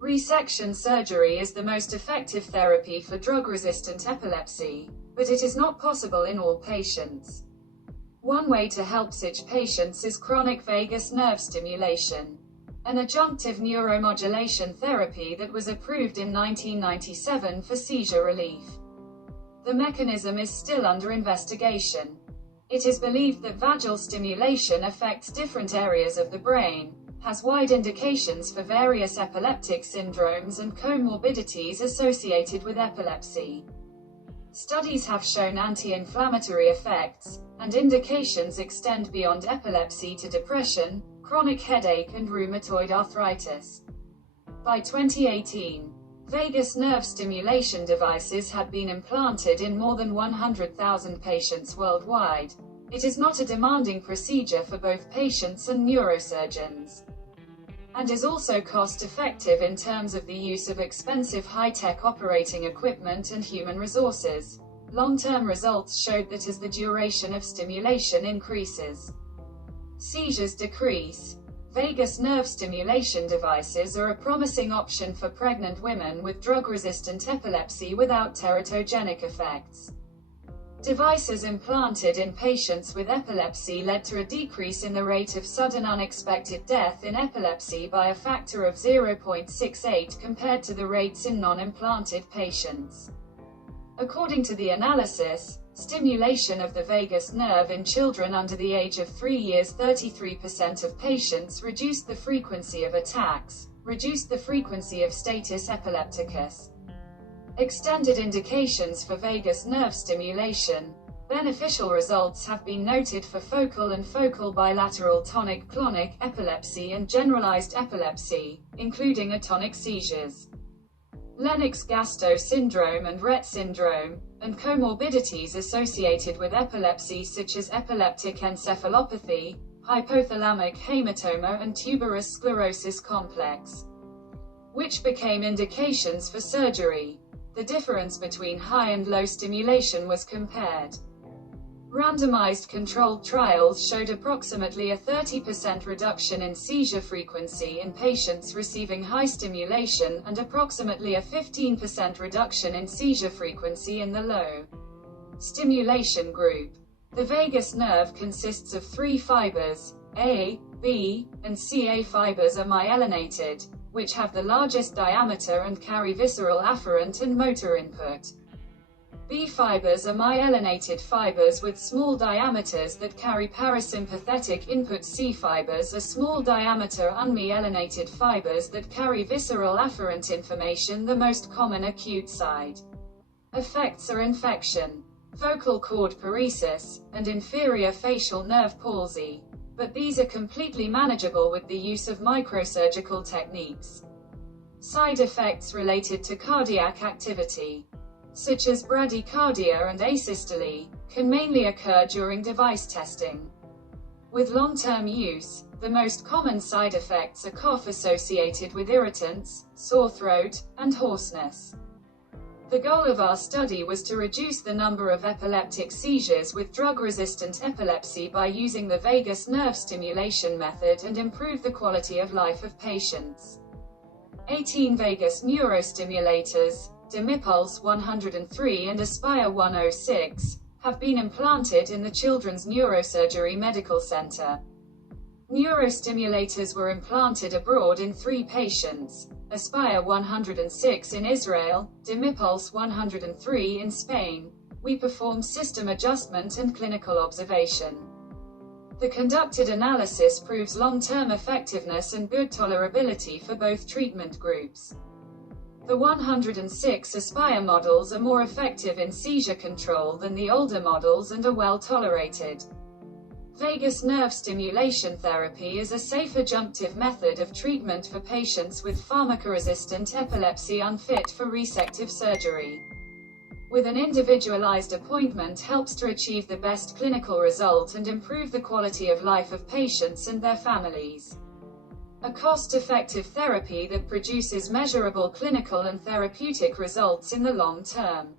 Resection surgery is the most effective therapy for drug-resistant epilepsy, but it is not possible in all patients. One way to help such patients is chronic vagus nerve stimulation, an adjunctive neuromodulation therapy that was approved in 1997 for seizure relief. The mechanism is still under investigation. It is believed that vagal stimulation affects different areas of the brain, has wide indications for various epileptic syndromes and comorbidities associated with epilepsy. Studies have shown anti-inflammatory effects, and indications extend beyond epilepsy to depression, chronic headache and rheumatoid arthritis. By 2018, vagus nerve stimulation devices had been implanted in more than 100,000 patients worldwide. It is not a demanding procedure for both patients and neurosurgeons, and is also cost-effective in terms of the use of expensive high-tech operating equipment and human resources. Long-term results showed that as the duration of stimulation increases, seizures decrease. Vagus nerve stimulation devices are a promising option for pregnant women with drug-resistant epilepsy without teratogenic effects. Devices implanted in patients with epilepsy led to a decrease in the rate of sudden unexpected death in epilepsy by a factor of 0.68 compared to the rates in non-implanted patients. According to the analysis, stimulation of the vagus nerve in children under the age of 3 years, 33% of patients reduced the frequency of attacks, reduced the frequency of status epilepticus. Extended indications for vagus nerve stimulation. Beneficial results have been noted for focal and focal bilateral tonic-clonic epilepsy and generalized epilepsy, including atonic seizures, Lennox-Gastaut syndrome and Rett syndrome, and comorbidities associated with epilepsy such as epileptic encephalopathy, hypothalamic hematoma and tuberous sclerosis complex, which became indications for surgery. The difference between high and low stimulation was compared. Randomized controlled trials showed approximately a 30% reduction in seizure frequency in patients receiving high stimulation and approximately a 15% reduction in seizure frequency in the low stimulation group. The vagus nerve consists of 3 fibers. A, B, and C. A fibers are myelinated, which have the largest diameter and carry visceral afferent and motor input. B fibers are myelinated fibers with small diameters that carry parasympathetic input. C fibers are small diameter unmyelinated fibers that carry visceral afferent information. The most common acute side effects are infection, vocal cord paresis, and inferior facial nerve palsy, but these are completely manageable with the use of microsurgical techniques. Side effects related to cardiac activity, such as bradycardia and asystole, can mainly occur during device testing. With long-term use, the most common side effects are cough associated with irritants, sore throat, and hoarseness. The goal of our study was to reduce the number of epileptic seizures with drug-resistant epilepsy by using the vagus nerve stimulation method and improve the quality of life of patients. 18 vagus neurostimulators, Dimipulse 103 and Aspire 106, have been implanted in the Children's Neurosurgery Medical Center. Neurostimulators were implanted abroad in 3 patients, Aspire 106 in Israel, Dimipulse 103 in Spain. We performed system adjustment and clinical observation. The conducted analysis proves long-term effectiveness and good tolerability for both treatment groups. The 106 Aspire models are more effective in seizure control than the older models and are well tolerated. Vagus nerve stimulation therapy is a safe adjunctive method of treatment for patients with pharmacoresistant epilepsy unfit for resective surgery. With an individualized appointment helps to achieve the best clinical result and improve the quality of life of patients and their families. A cost-effective therapy that produces measurable clinical and therapeutic results in the long term.